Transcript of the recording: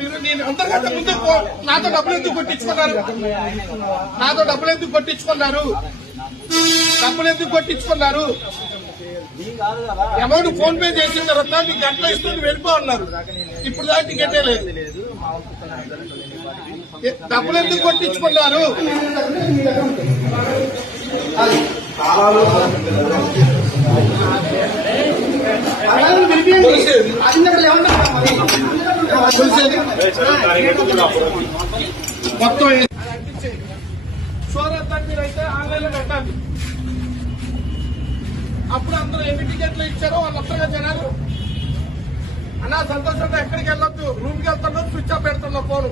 మీరు నేను అందరికంటే ముందు నాతో డబ్బులు ఎందుకు కొట్టించుకున్నారు? అమౌంట్ ఫోన్ పే చేసిన తర్వాత మీకు గంటలో ఇస్తుంది వెళ్ళిపో అన్నారు. ఇప్పుడు దాకా టికెటే లేదు. డబ్బులు ఎందుకు కొట్టించుకున్నారు? మొత్తం షోర్ మీరైతే ఆన్లైన్ లో పెట్టాలి. అప్పుడు అందరూ ఎన్ని టికెట్లు ఇచ్చారో వాళ్ళందరిగా జనాలు అన్నా సంతోషంగా ఎక్కడికి వెళ్ళొద్దు, రూమ్కి వెళ్తున్నాం, స్విచ్ ఆఫ్ పెడుతున్నాం ఫోను.